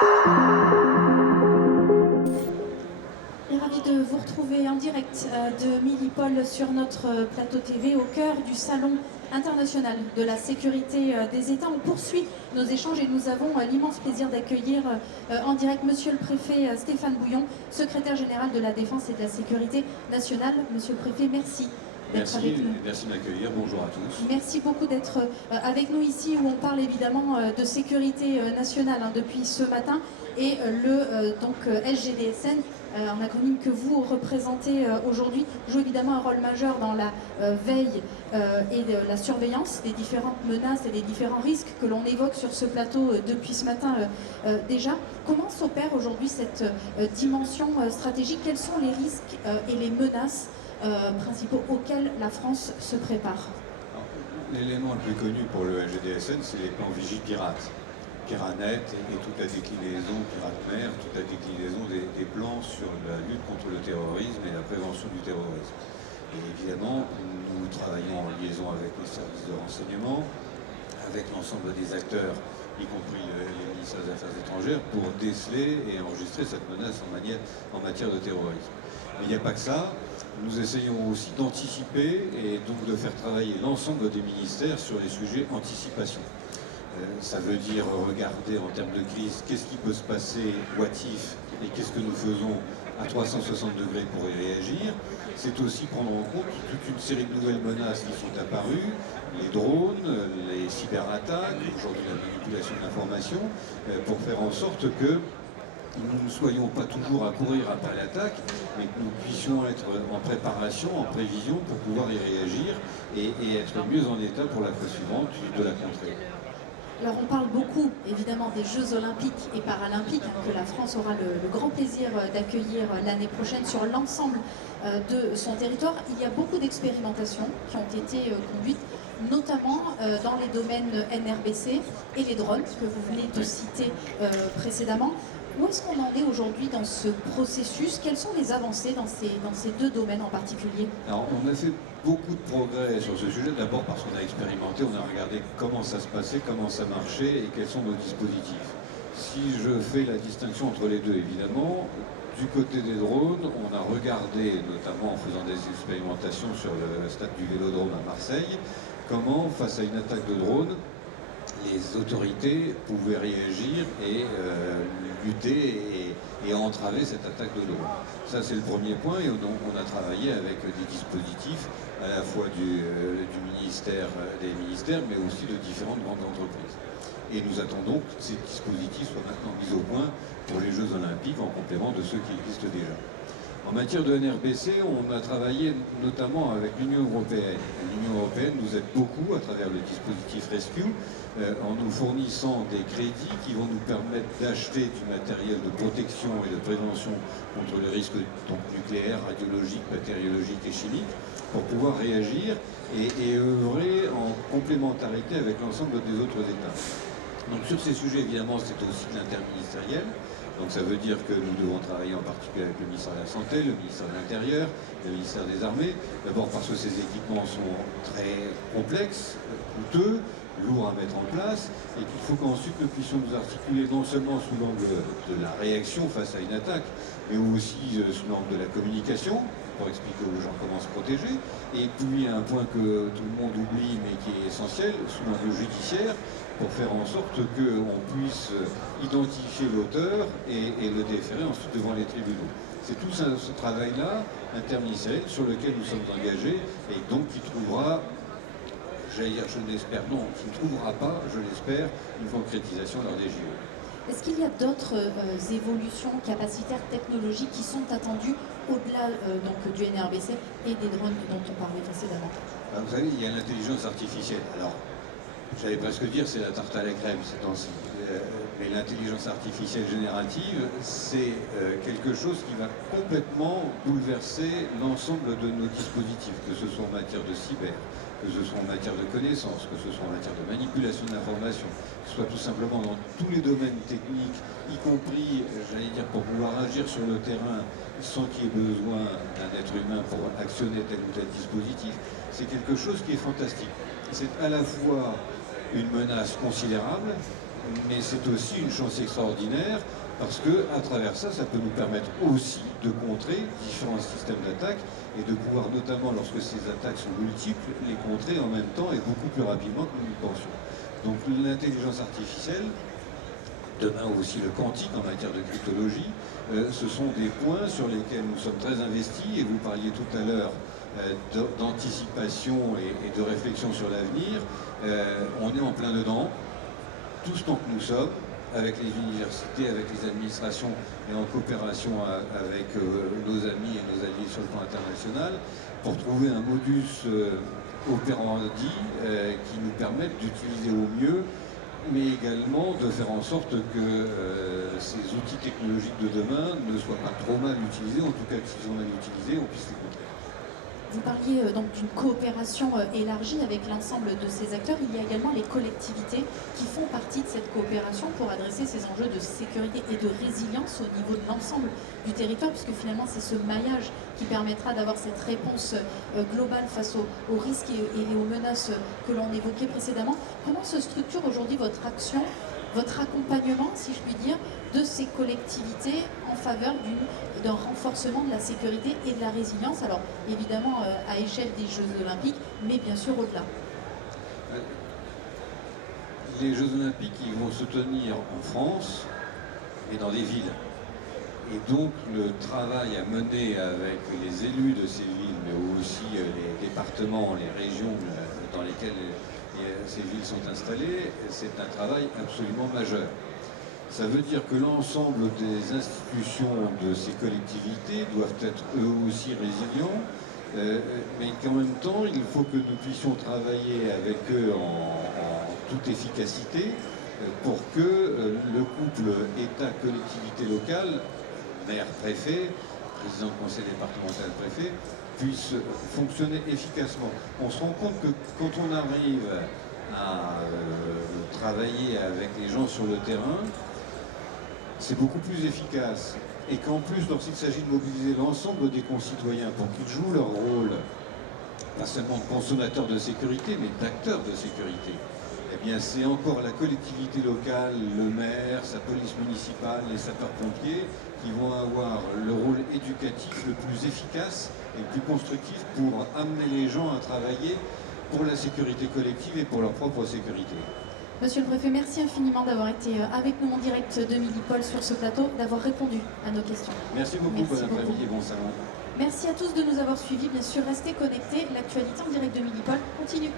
Ravi de vous retrouver en direct de Millipol sur notre plateau TV au cœur du Salon international de la sécurité des États. On poursuit nos échanges et nous avons l'immense plaisir d'accueillir en direct Monsieur le Préfet Stéphane Bouillon, secrétaire général de la Défense et de la Sécurité nationale. Monsieur le Préfet, merci. Merci de m'accueillir, bonjour à tous. Merci beaucoup d'être avec nous ici où on parle évidemment de sécurité nationale depuis ce matin et le SGDSN, un acronyme que vous représentez aujourd'hui, joue évidemment un rôle majeur dans la veille et de la surveillance des différentes menaces et des différents risques que l'on évoque sur ce plateau depuis ce matin déjà. Comment s'opère aujourd'hui cette dimension stratégique? Quels sont les risques et les menaces principaux auxquels la France se prépare? L'élément le plus connu pour le SGDSN, c'est les plans Vigipirate. Piranet et toute la déclinaison Pirate-Mer, toute la déclinaison des plans sur la lutte contre le terrorisme et la prévention du terrorisme. Et évidemment, nous travaillons en liaison avec les services de renseignement, avec l'ensemble des acteurs, y compris les ministères des Affaires étrangères, pour déceler et enregistrer cette menace en matière de terrorisme. Mais il n'y a pas que ça. Nous essayons aussi d'anticiper et donc de faire travailler l'ensemble des ministères sur les sujets anticipation. Ça veut dire regarder en termes de crise qu'est-ce qui peut se passer, what if, et qu'est-ce que nous faisons à 360 degrés pour y réagir. C'est aussi prendre en compte toute une série de nouvelles menaces qui sont apparues, les drones, les cyberattaques, aujourd'hui la manipulation de l'information, pour faire en sorte que nous ne soyons pas toujours à courir après l'attaque, mais que nous puissions être en préparation, en prévision pour pouvoir y réagir et être mieux en état pour la fois suivante de la contrer. Alors on parle beaucoup évidemment des Jeux Olympiques et Paralympiques que la France aura le grand plaisir d'accueillir l'année prochaine sur l'ensemble de son territoire. Il y a beaucoup d'expérimentations qui ont été conduites, notamment dans les domaines NRBC et les drones que vous venez de citer précédemment. Où est-ce qu'on en est aujourd'hui dans ce processus? Quelles sont les avancées dans ces deux domaines en particulier? Alors, on a fait beaucoup de progrès sur ce sujet, d'abord parce qu'on a expérimenté, on a regardé comment ça se passait, comment ça marchait et quels sont nos dispositifs. Si je fais la distinction entre les deux, évidemment, du côté des drones, on a regardé, notamment en faisant des expérimentations sur le stade du Vélodrome à Marseille, comment, face à une attaque de drone, les autorités pouvaient réagir et lutter et entraver cette attaque de drone. Ça, c'est le premier point, et on a travaillé avec des dispositifs à la fois des ministères, mais aussi de différentes grandes entreprises. Et nous attendons que ces dispositifs soient maintenant mis au point pour les Jeux Olympiques, en complément de ceux qui existent déjà. En matière de NRBC, on a travaillé notamment avec l'Union européenne. L'Union européenne nous aide beaucoup à travers le dispositif Rescue, en nous fournissant des crédits qui vont nous permettre d'acheter du matériel de protection et de prévention contre les risques nucléaires, radiologiques, bactériologiques et chimiques, pour pouvoir réagir et œuvrer en complémentarité avec l'ensemble des autres États. Donc sur ces sujets, évidemment, c'est aussi de l'interministériel. Donc ça veut dire que nous devons travailler en particulier avec le ministère de la Santé, le ministère de l'Intérieur, le ministère des Armées. D'abord parce que ces équipements sont très complexes, coûteux, lourds à mettre en place, et qu'il faut qu'ensuite nous puissions nous articuler non seulement sous l'angle de la réaction face à une attaque, mais aussi sous l'angle de la communication, pour expliquer aux gens comment se protéger, et puis un point que tout le monde oublie mais qui est essentiel, sous l'angle judiciaire, pour faire en sorte qu'on puisse identifier l'auteur et le déférer ensuite devant les tribunaux. C'est tout ce travail-là, interministériel, sur lequel nous sommes engagés, et donc qui trouvera, j'allais dire je l'espère, non, qui ne trouvera pas, je l'espère, une concrétisation lors des JO. Est-ce qu'il y a d'autres évolutions capacitaires technologiques qui sont attendues au-delà du NRBC et des drones dont on parlait précédemment? Vous savez, il y a l'intelligence artificielle. Alors, j'allais presque dire c'est la tarte à la crème ces temps-ci. Mais l'intelligence artificielle générative, c'est quelque chose qui va complètement bouleverser l'ensemble de nos dispositifs, que ce soit en matière de cyber, que ce soit en matière de connaissances, que ce soit en matière de manipulation de l'information, que ce soit tout simplement dans tous les domaines techniques, y compris, j'allais dire, pour pouvoir agir sur le terrain sans qu'il y ait besoin d'un être humain pour actionner tel ou tel dispositif. C'est quelque chose qui est fantastique. C'est à la fois une menace considérable, mais c'est aussi une chance extraordinaire parce que à travers ça, ça peut nous permettre aussi de contrer différents systèmes d'attaque et de pouvoir notamment, lorsque ces attaques sont multiples, les contrer en même temps et beaucoup plus rapidement que nous le pensions. Donc l'intelligence artificielle, demain aussi le quantique en matière de cryptologie, ce sont des points sur lesquels nous sommes très investis et vous parliez tout à l'heure d'anticipation et de réflexion sur l'avenir. On est en plein dedans, tout ce temps que nous sommes, avec les universités, avec les administrations et en coopération avec nos amis et nos alliés sur le plan international, pour trouver un modus operandi qui nous permette d'utiliser au mieux, mais également de faire en sorte que ces outils technologiques de demain ne soient pas trop mal utilisés, en tout cas que s'ils sont mal utilisés, on puisse les contrer. Vous parliez donc d'une coopération élargie avec l'ensemble de ces acteurs. Il y a également les collectivités qui font partie de cette coopération pour adresser ces enjeux de sécurité et de résilience au niveau de l'ensemble du territoire, puisque finalement c'est ce maillage qui permettra d'avoir cette réponse globale face aux risques et aux menaces que l'on évoquait précédemment. Comment se structure aujourd'hui votre action, votre accompagnement, si je puis dire, de ces collectivités en faveur d'un renforcement de la sécurité et de la résilience, alors évidemment à échelle des Jeux Olympiques, mais bien sûr au-delà? Les Jeux Olympiques, ils vont se tenir en France et dans les villes. Et donc le travail à mener avec les élus de ces villes, mais aussi les départements, les régions dans lesquelles ces villes sont installées, c'est un travail absolument majeur. Ça veut dire que l'ensemble des institutions de ces collectivités doivent être eux aussi résilients, mais qu'en même temps, il faut que nous puissions travailler avec eux en toute efficacité pour que le couple État-collectivité locale, maire-préfet, président de conseil départemental-préfet, puisse fonctionner efficacement. On se rend compte que quand on arrive à travailler avec les gens sur le terrain, c'est beaucoup plus efficace. Et qu'en plus, lorsqu'il s'agit de mobiliser l'ensemble des concitoyens pour qu'ils jouent leur rôle, pas seulement de consommateurs de sécurité, mais d'acteurs de sécurité, eh bien c'est encore la collectivité locale, le maire, sa police municipale, les sapeurs-pompiers, qui vont avoir le rôle éducatif le plus efficace et le plus constructif pour amener les gens à travailler pour la sécurité collective et pour leur propre sécurité. Monsieur le Préfet, merci infiniment d'avoir été avec nous en direct de Millipol sur ce plateau, d'avoir répondu à nos questions. Merci beaucoup, bon après-midi et bon salon. Merci à tous de nous avoir suivis. Bien sûr, restez connectés. L'actualité en direct de Millipol continue.